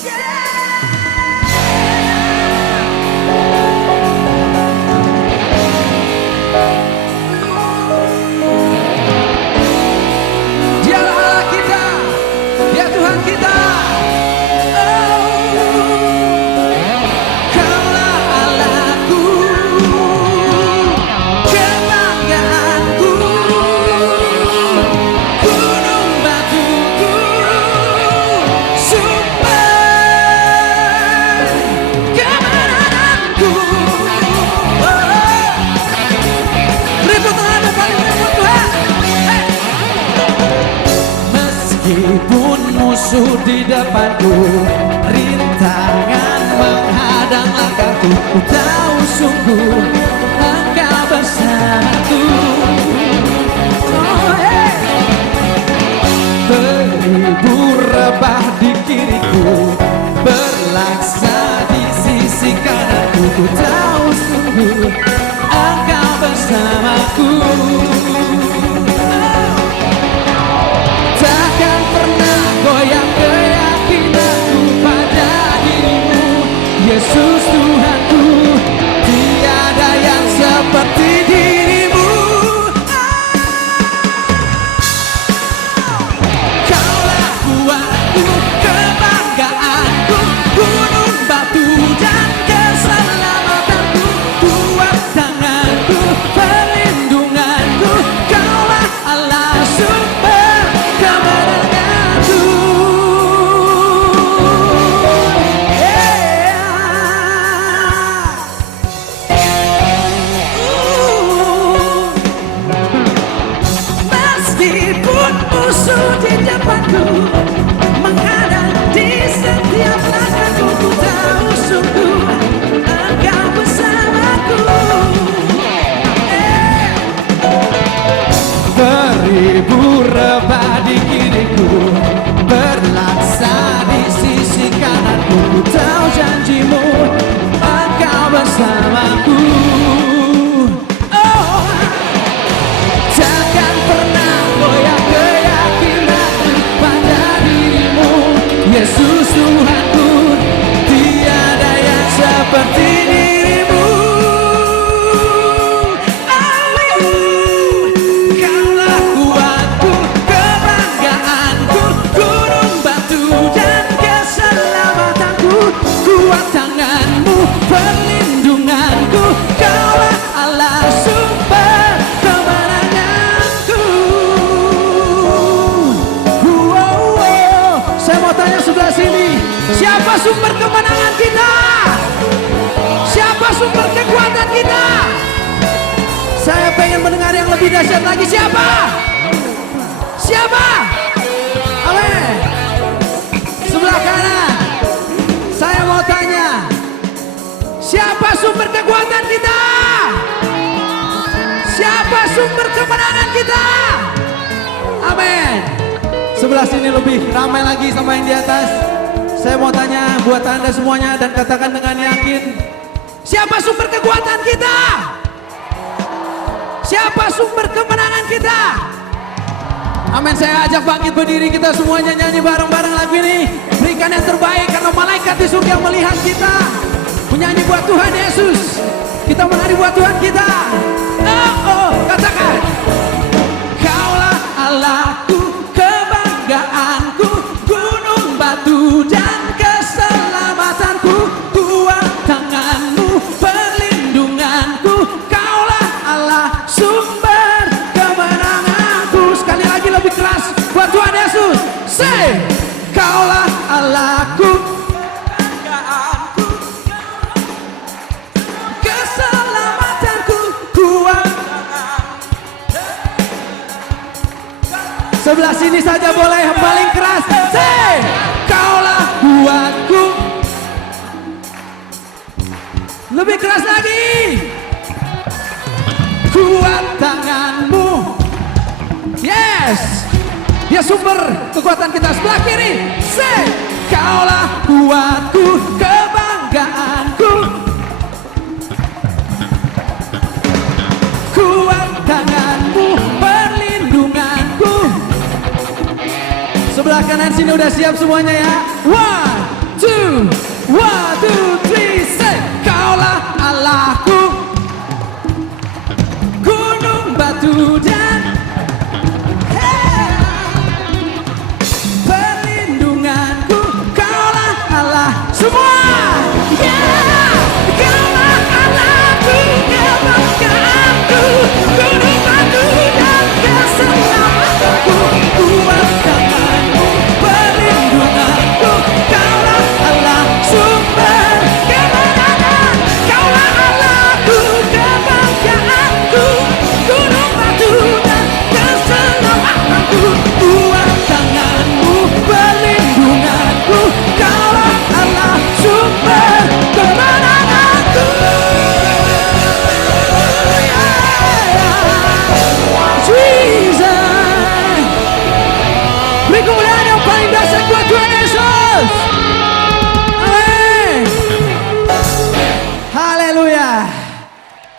Dialah Allah kita, Dia Tuhan kita. Kaulah Allahku, kebanggaanku, gunung batuku, sumber kemenanganku. Ribut tangan paling ribut Tuhan. Meskipun musuh di depanku, rintangan menghadang langkahku, ku tahu sungguh Engkau bersamaku. Oh, hey. Beribu rebah di kiriku, berlaksa di sisi kananku, ku tahu sungguh Engkau bersamaku. Takkan pernah goyang keyakinanku pada dirimu, Yesus Tuhanku. Tiada yang seperti dirimu. Kaulah kuatku, kebanggaanku, gunung batu dan keselamatanku, kuat tanganku, perlindunganku. Kaulah Allah sumber kemenanganku. Meskipun musuh di depanku menghadang di setiap langkahku, ku tahu sungguh Engkau bersamaku. Beribu rebah di kiriku, berlaksa di sisi kananku, ku tahu janjimu Engkau bersamaku. Oh, takkan pernah goyah keyakinanku pada dirimu, Yesus Tuhanku. Tiada yang seperti dirimu. Kaulah kuatku, kebanggaanku, gunung batu dan keselamatanku, kuat tanganmu, perlindunganku. Kaulah Allah sumber kemenanganku. Saya mau tanya sebelah sini, siapa sumber kemenangan kita? Siapa sumber kekuatan kita? Saya pengen mendengar yang lebih dahsyat lagi. Siapa? Siapa? Amin. Sebelah kanan, saya mau tanya, siapa sumber kekuatan kita? Siapa sumber kemenangan kita? Amin. Sebelah sini lebih ramai lagi sama yang di atas. Saya mau tanya buat Anda semuanya dan katakan dengan yakin, siapa sumber kekuatan kita? Siapa sumber kemenangan kita? Amin. Saya ajak bangkit berdiri, kita semuanya nyanyi bareng-bareng lagu ini. Berikan yang terbaik karena malaikat di surga melihat kita. Menyanyi buat Tuhan Yesus. Kita menari buat Tuhan kita. Oh, oh, katakan. Kaulah Allahku, kebanggaanku, gunung batu dan keselamatanku, kuat tanganmu, perlindunganku. Kaulah Allah sumber kemenanganku. Sekali lagi lebih keras buat Tuhan Yesus. Say, kaulah Allahku, kebanggaanku, keselamatanku, kuat. Sebelah sini saja boleh, yang paling keras. Say, kaulah kuatku. Lebih keras lagi. Kuat tanganmu. Yes. Dia sumber kekuatan kita. Sebelah kiri. Say, kaulah kuatku, kebanggaanku, kuat tanganmu, perlindunganku. Sebelah kanan sini udah siap semuanya ya. 1, two, one, two, three, say. Kaulah Allahku, gunung batu dan perlindunganku. Kaulah Allah semua. Yeah, kaulah Allahku, kebanggaanku, gunung batu dan keselamatanku. Kuat tanganmu, perlindunganku. Kaulah Allah sumber kemenangan. Kaulah Allahku, kebanggaanku, gunung batu dan keselamatanku. Kuat tanganmu, perlindunganku. Kaulah Allah sumber kemenanganku. Jesus, beri kemuliaan yang paling dahsyat buat Tuhan Yesus.